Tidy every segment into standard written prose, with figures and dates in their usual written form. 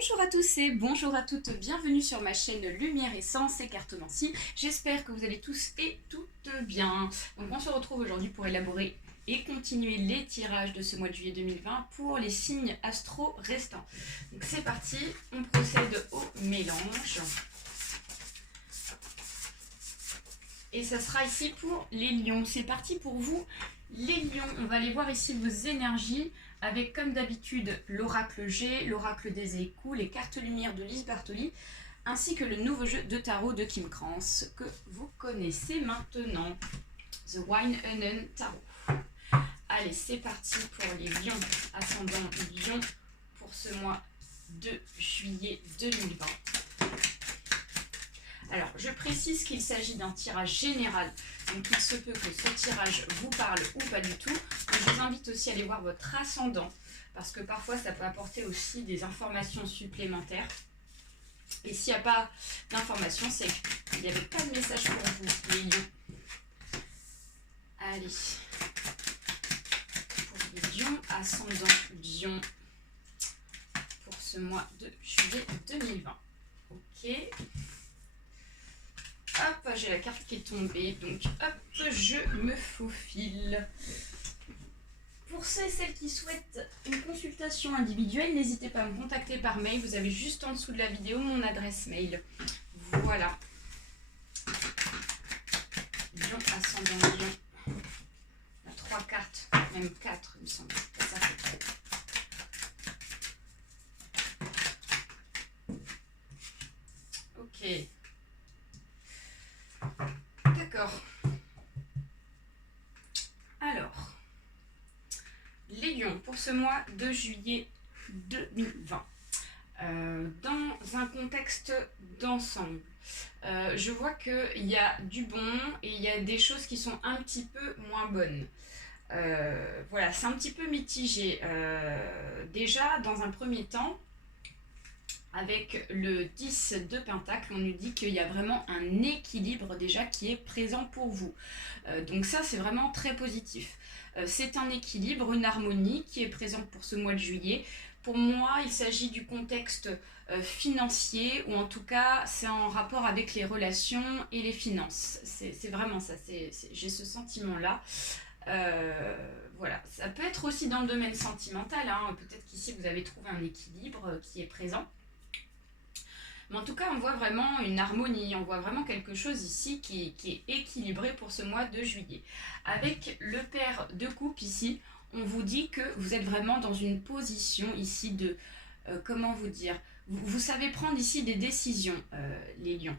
Bonjour à tous et bonjour à toutes, bienvenue sur ma chaîne Lumière et Sens et Cartomancie. J'espère que vous allez tous et toutes bien. Donc on se retrouve aujourd'hui pour élaborer et continuer les tirages de ce mois de juillet 2020 pour les signes astro restants. Donc c'est parti, on procède au mélange. Et ça sera ici pour les lions. C'est parti pour vous les lions. On va aller voir ici vos énergies avec comme d'habitude l'oracle G, l'oracle des échos, les cartes lumière de Lise Bartoli, ainsi que le nouveau jeu de tarot de Kim Krans que vous connaissez maintenant, The Wine Unknown Tarot. Allez, c'est parti pour les lions, ascendant lion pour ce mois de juillet 2020. Alors, je précise qu'il s'agit d'un tirage général, donc il se peut que ce tirage vous parle ou pas du tout. Mais je vous invite aussi à aller voir votre ascendant, parce que parfois ça peut apporter aussi des informations supplémentaires. Et s'il n'y a pas d'informations, c'est qu'il n'y avait pas de message pour vous, les lions. Allez, pour les lions, ascendant lion, pour ce mois de juillet 2020. Ok. Hop, j'ai la carte qui est tombée, donc hop, je me faufile. Pour ceux et celles qui souhaitent une consultation individuelle, n'hésitez pas à me contacter par mail. Vous avez juste en dessous de la vidéo mon adresse mail. Voilà. Lion, ascendant lion. On a 3 cartes, même 4, il me semble. Ça fait trop. Ok. D'accord. Alors, les lions pour ce mois de juillet 2020. Dans un contexte d'ensemble, je vois qu'il y a du bon et il y a des choses qui sont un petit peu moins bonnes. Voilà, c'est un petit peu mitigé. Déjà, dans un premier temps, avec le 10 de Pentacle, on nous dit qu'il y a vraiment un équilibre déjà qui est présent pour vous. Donc ça, c'est vraiment très positif. C'est un équilibre, une harmonie qui est présente pour ce mois de juillet. Pour moi, il s'agit du contexte financier, ou en tout cas, c'est en rapport avec les relations et les finances. C'est vraiment ça, j'ai ce sentiment-là. Voilà, ça peut être aussi dans le domaine sentimental, hein. Peut-être qu'ici, vous avez trouvé un équilibre qui est présent. Mais en tout cas, on voit vraiment une harmonie, on voit vraiment quelque chose ici qui est équilibré pour ce mois de juillet. Avec le pair de coupe ici, on vous dit que vous êtes vraiment dans une position ici de, comment vous dire, vous savez prendre ici des décisions, les lions.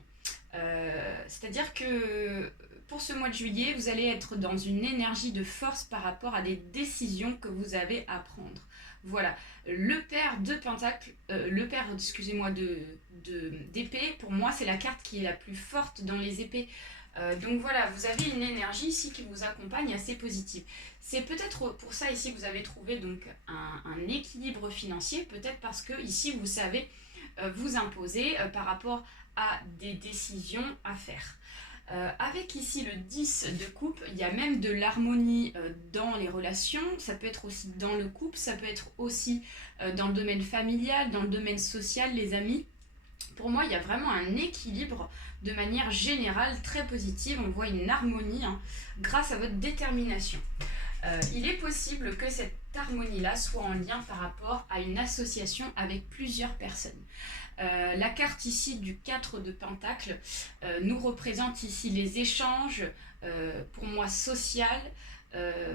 C'est-à-dire que pour ce mois de juillet, vous allez être dans une énergie de force par rapport à des décisions que vous avez à prendre. Voilà, le pair de pentacle, le pair, excusez-moi, d'épée, pour moi, c'est la carte qui est la plus forte dans les épées. Donc voilà, vous avez une énergie ici qui vous accompagne assez positive. C'est peut-être pour ça ici que vous avez trouvé donc un équilibre financier, peut-être parce que ici vous savez vous imposer par rapport à des décisions à faire. Avec ici le 10 de coupe, il y a même de l'harmonie dans les relations, ça peut être aussi dans le couple, ça peut être aussi dans le domaine familial, dans le domaine social, les amis. Pour moi, il y a vraiment un équilibre de manière générale très positive, on voit une harmonie grâce à votre détermination. Il est possible que cette harmonie-là soit en lien par rapport à une association avec plusieurs personnes. La carte ici du 4 de Pentacle nous représente ici les échanges, pour moi social.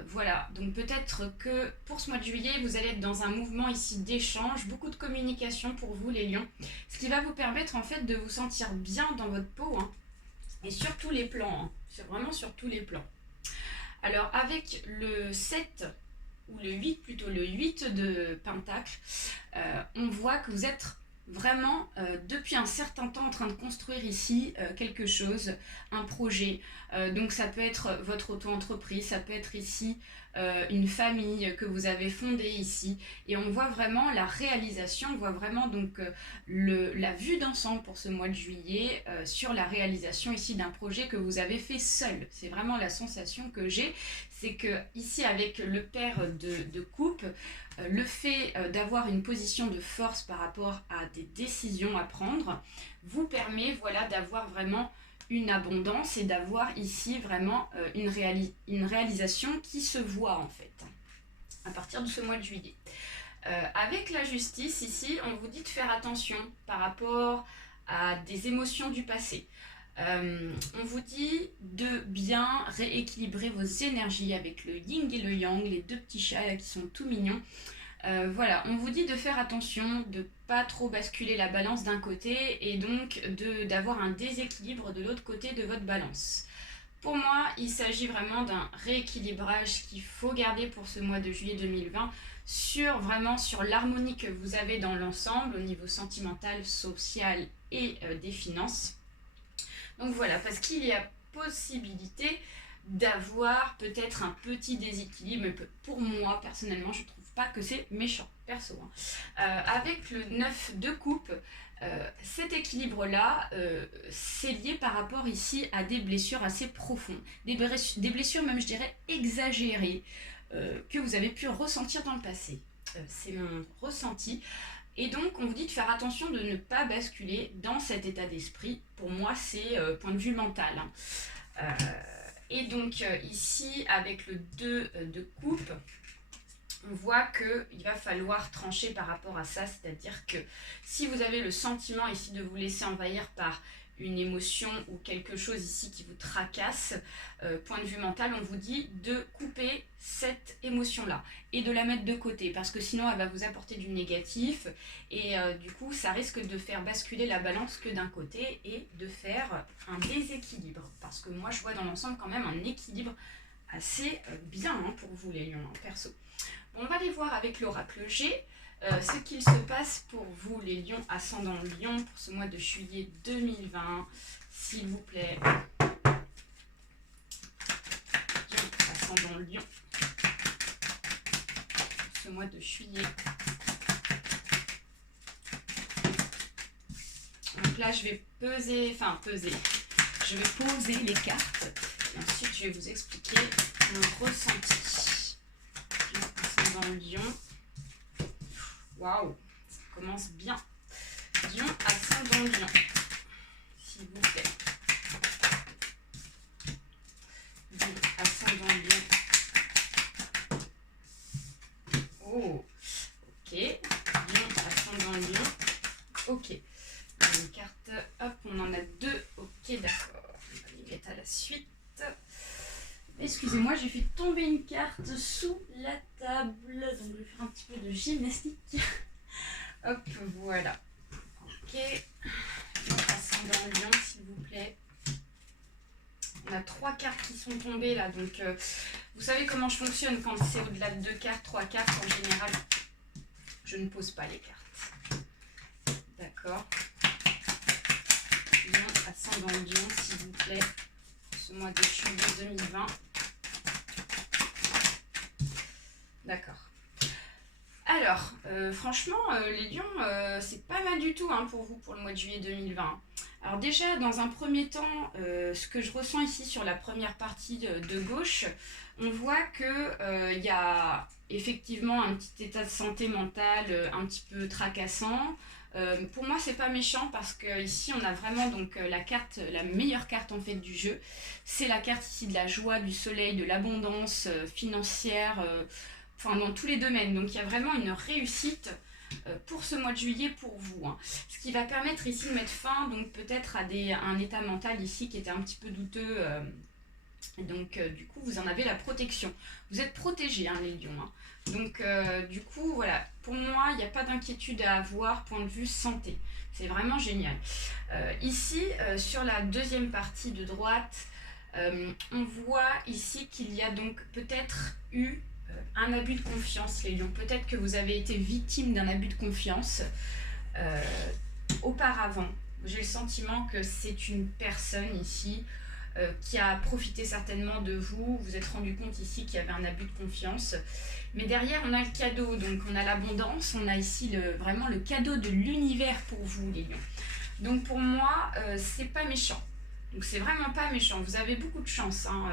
Voilà, donc peut-être que pour ce mois de juillet, vous allez être dans un mouvement ici d'échange, beaucoup de communication pour vous les lions, ce qui va vous permettre en fait de vous sentir bien dans votre peau, et sur tous les plans, vraiment sur tous les plans. Alors avec le 7, ou le 8 plutôt, le 8 de Pentacle, on voit que vous êtes vraiment depuis un certain temps en train de construire ici quelque chose, un projet. Donc ça peut être votre auto-entreprise, ça peut être ici une famille que vous avez fondée ici. Et on voit vraiment la réalisation, on voit vraiment donc la vue d'ensemble pour ce mois de juillet sur la réalisation ici d'un projet que vous avez fait seul. C'est vraiment la sensation que j'ai, c'est que ici avec le pair de coupe, le fait d'avoir une position de force par rapport à des décisions à prendre vous permet voilà, d'avoir vraiment une abondance et d'avoir ici vraiment une réalisation qui se voit en fait à partir de ce mois de juillet. Avec la justice ici, on vous dit de faire attention par rapport à des émotions du passé. On vous dit de bien rééquilibrer vos énergies avec le yin et le yang, les deux petits chats là, qui sont tout mignons. Voilà, on vous dit de faire attention, de pas trop basculer la balance d'un côté et donc d'avoir un déséquilibre de l'autre côté de votre balance. Pour moi, il s'agit vraiment d'un rééquilibrage qu'il faut garder pour ce mois de juillet 2020 vraiment sur l'harmonie que vous avez dans l'ensemble au niveau sentimental, social et des finances. Donc voilà, parce qu'il y a possibilité d'avoir peut-être un petit déséquilibre, mais pour moi, personnellement, je trouve pas que c'est méchant, perso. Avec le 9 de coupe, cet équilibre-là, c'est lié par rapport ici à des blessures assez profondes. Des blessures même, je dirais, exagérées, que vous avez pu ressentir dans le passé. C'est mon ressenti. Et donc, on vous dit de faire attention de ne pas basculer dans cet état d'esprit. Pour moi, c'est point de vue mental. Et donc, ici, avec le 2 de coupe, on voit qu'il va falloir trancher par rapport à ça. C'est-à-dire que si vous avez le sentiment ici de vous laisser envahir par une émotion ou quelque chose ici qui vous tracasse, point de vue mental, on vous dit de couper cette émotion-là et de la mettre de côté parce que sinon elle va vous apporter du négatif et du coup ça risque de faire basculer la balance que d'un côté et de faire un déséquilibre parce que moi je vois dans l'ensemble quand même un équilibre assez bien pour vous les lions, perso. Bon, on va aller voir avec l'oracle G. Ce qu'il se passe pour vous, les lions ascendant lion, pour ce mois de juillet 2020, s'il vous plaît. Lion ascendant lion, ce mois de juillet. Donc là, je vais peser, je vais poser les cartes et ensuite je vais vous expliquer mon ressenti. Lion ascendant lion. Waouh, ça commence bien. Lion ascendant lion, s'il vous plaît. Lion ascendant lion. Oh, ok. Lion ascendant lion. Ok. Une carte, hop, on en a deux. Ok, d'accord. On va les mettre à la suite. Excusez-moi, j'ai fait tomber une carte sous la table, donc je vais faire un petit peu de gymnastique. Hop, voilà. Ok. Ascendant lion, s'il vous plaît. On a 3 cartes qui sont tombées là, donc vous savez comment je fonctionne quand c'est au-delà de 2 cartes, 3 cartes, en général, je ne pose pas les cartes. D'accord. Lion, ascendant lion, s'il vous plaît. Ce mois de juillet 2020. D'accord. Alors, franchement, les lions, c'est pas mal du tout pour vous pour le mois de juillet 2020. Alors déjà, dans un premier temps, ce que je ressens ici sur la première partie de gauche, on voit qu'il y a effectivement un petit état de santé mentale un petit peu tracassant. Pour moi, c'est pas méchant parce que ici on a vraiment donc la meilleure carte en fait du jeu. C'est la carte ici de la joie, du soleil, de l'abondance financière, dans tous les domaines. Donc il y a vraiment une réussite pour ce mois de juillet pour vous. Ce qui va permettre ici de mettre fin donc peut-être à un état mental ici qui était un petit peu douteux. Donc du coup vous en avez la protection. Vous êtes protégés les lions. Donc du coup voilà, pour moi il n'y a pas d'inquiétude à avoir point de vue santé. C'est vraiment génial. Ici sur la deuxième partie de droite, on voit ici qu'il y a donc peut-être eu un abus de confiance les lions. Peut-être que vous avez été victime d'un abus de confiance auparavant. J'ai le sentiment que c'est une personne ici qui a profité certainement de vous. Vous vous êtes rendu compte ici qu'il y avait un abus de confiance. Mais derrière, on a le cadeau, donc on a l'abondance, on a ici vraiment le cadeau de l'univers pour vous, les lions. Donc pour moi, c'est pas méchant. Donc c'est vraiment pas méchant. Vous avez beaucoup de chance, hein,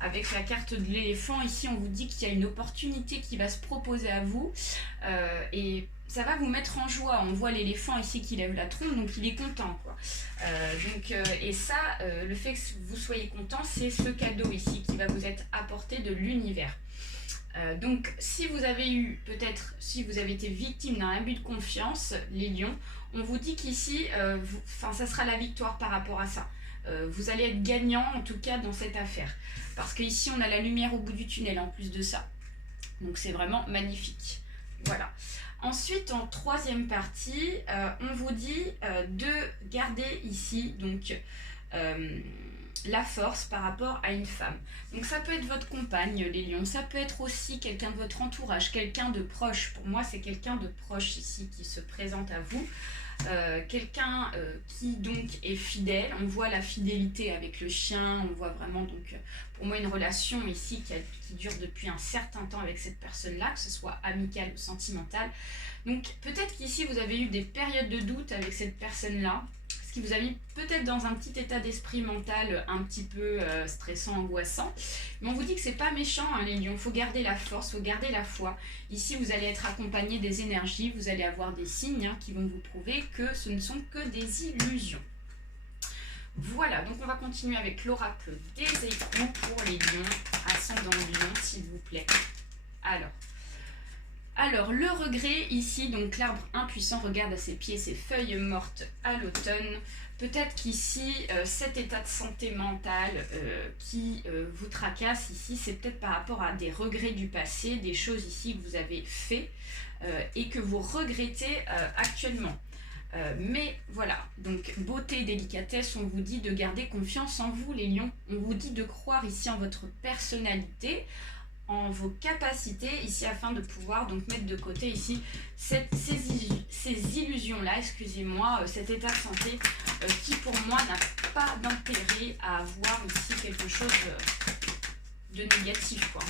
avec la carte de l'éléphant, ici, on vous dit qu'il y a une opportunité qui va se proposer à vous. Et ça va vous mettre en joie. On voit l'éléphant ici qui lève la trompe, donc il est content, quoi. Et ça, le fait que vous soyez content, c'est ce cadeau ici qui va vous être apporté de l'univers. Donc si vous avez eu, peut-être, si vous avez été victime d'un abus de confiance, les lions, on vous dit qu'ici, ça sera la victoire par rapport à ça. Vous allez être gagnant en tout cas dans cette affaire. Parce qu'ici on a la lumière au bout du tunnel en plus de ça. Donc c'est vraiment magnifique. Voilà. Ensuite, en troisième partie, on vous dit de garder ici donc la force par rapport à une femme. Donc ça peut être votre compagne, les lions, ça peut être aussi quelqu'un de votre entourage, quelqu'un de proche. Pour moi, c'est quelqu'un de proche ici qui se présente à vous. Quelqu'un qui donc est fidèle. On voit la fidélité avec le chien, on voit vraiment donc pour moi une relation ici qui dure depuis un certain temps avec cette personne-là, que ce soit amicale ou sentimentale. Donc peut-être qu'ici vous avez eu des périodes de doute avec cette personne-là, ce qui vous a mis peut-être dans un petit état d'esprit mental un petit peu stressant, angoissant. Mais on vous dit que c'est pas méchant, hein, les lions. Il faut garder la force, il faut garder la foi. Ici, vous allez être accompagné des énergies, vous allez avoir des signes qui vont vous prouver que ce ne sont que des illusions. Voilà, donc on va continuer avec l'oracle des échos pour les lions, ascendant lion, s'il vous plaît. Alors, le regret ici, donc l'arbre impuissant regarde à ses pieds ses feuilles mortes à l'automne. Peut-être qu'ici, cet état de santé mentale qui vous tracasse ici, c'est peut-être par rapport à des regrets du passé, des choses ici que vous avez fait et que vous regrettez actuellement. Mais voilà, donc beauté, délicatesse, on vous dit de garder confiance en vous, les lions. On vous dit de croire ici en votre personnalité, en vos capacités ici afin de pouvoir donc mettre de côté ici ces illusions-là, excusez-moi, cet état de santé qui pour moi n'a pas d'intérêt à avoir ici quelque chose de négatif, quoi.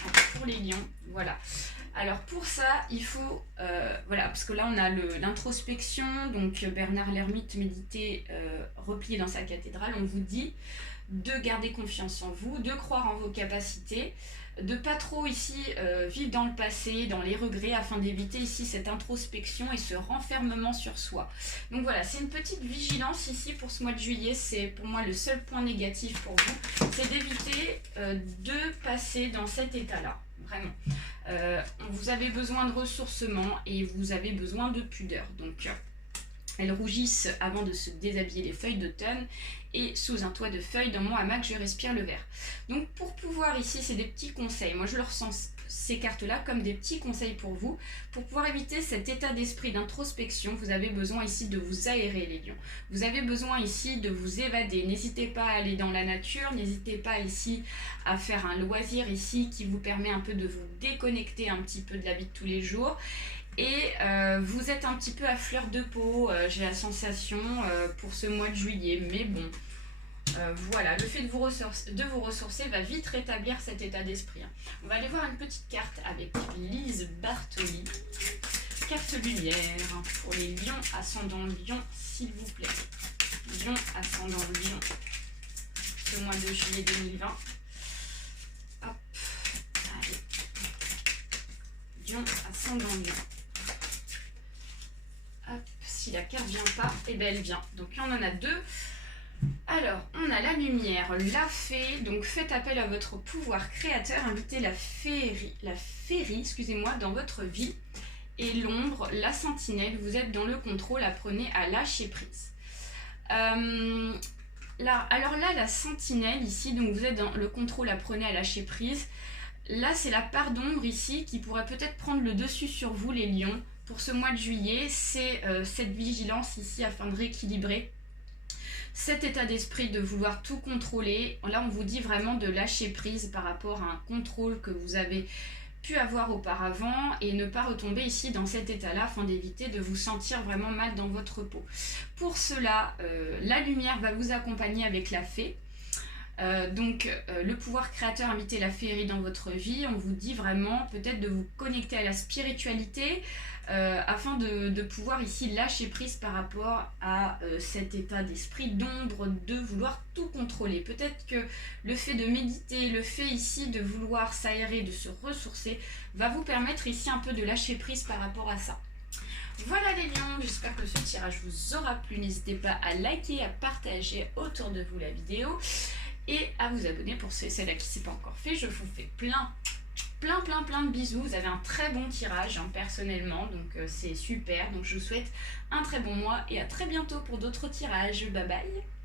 Alors, pour les lions, voilà. Alors pour ça, il faut, voilà, parce que là on a l'introspection, donc Bernard l'ermite médité, replié dans sa cathédrale, on vous dit de garder confiance en vous, de croire en vos capacités, de pas trop ici vivre dans le passé, dans les regrets, afin d'éviter ici cette introspection et ce renfermement sur soi. Donc voilà, c'est une petite vigilance ici pour ce mois de juillet, c'est pour moi le seul point négatif pour vous, c'est d'éviter de passer dans cet état-là, vraiment. Vous avez besoin de ressourcement et vous avez besoin de pudeur, donc elles rougissent avant de se déshabiller les feuilles d'automne et sous un toit de feuilles dans mon hamac je respire le vert. Donc pour pouvoir ici, c'est des petits conseils, moi je le ressens ces cartes-là comme des petits conseils pour vous. Pour pouvoir éviter cet état d'esprit d'introspection, vous avez besoin ici de vous aérer les lions. Vous avez besoin ici de vous évader. N'hésitez pas à aller dans la nature, n'hésitez pas ici à faire un loisir ici qui vous permet un peu de vous déconnecter un petit peu de la vie de tous les jours. Et vous êtes un petit peu à fleur de peau, j'ai la sensation, pour ce mois de juillet. Mais bon, voilà, le fait de vous ressourcer va vite rétablir cet état d'esprit. On va aller voir une petite carte avec Lise Bartoli. Carte lumière pour les lions, ascendant lion, s'il vous plaît. Lion, ascendant lion, ce mois de juillet 2020. Hop, allez. Lion, ascendant lion. Hop, si la carte vient pas, et bien elle vient. Donc on en a deux. Alors, on a la lumière, la fée. Donc faites appel à votre pouvoir créateur, invitez la féerie, excusez-moi, dans votre vie. Et l'ombre, la sentinelle, vous êtes dans le contrôle, apprenez à lâcher prise. Alors là, la sentinelle ici, donc vous êtes dans le contrôle, apprenez à lâcher prise. Là, c'est la part d'ombre ici qui pourrait peut-être prendre le dessus sur vous, les lions. Pour ce mois de juillet, c'est cette vigilance ici afin de rééquilibrer cet état d'esprit de vouloir tout contrôler. Là, on vous dit vraiment de lâcher prise par rapport à un contrôle que vous avez pu avoir auparavant et ne pas retomber ici dans cet état-là afin d'éviter de vous sentir vraiment mal dans votre peau. Pour cela, la lumière va vous accompagner avec la fée. Le pouvoir créateur, inviter la féerie dans votre vie. On vous dit vraiment peut-être de vous connecter à la spiritualité afin de pouvoir ici lâcher prise par rapport à cet état d'esprit d'ombre, de vouloir tout contrôler. Peut-être que le fait de méditer, le fait ici de vouloir s'aérer, de se ressourcer, va vous permettre ici un peu de lâcher prise par rapport à ça. Voilà les lions, j'espère que ce tirage vous aura plu. N'hésitez pas à liker, à partager autour de vous la vidéo et à vous abonner pour celles-là qui ne s'est pas encore fait. Je vous fais plein de bisous. Vous avez un très bon tirage personnellement, donc c'est super. Donc je vous souhaite un très bon mois et à très bientôt pour d'autres tirages. Bye bye.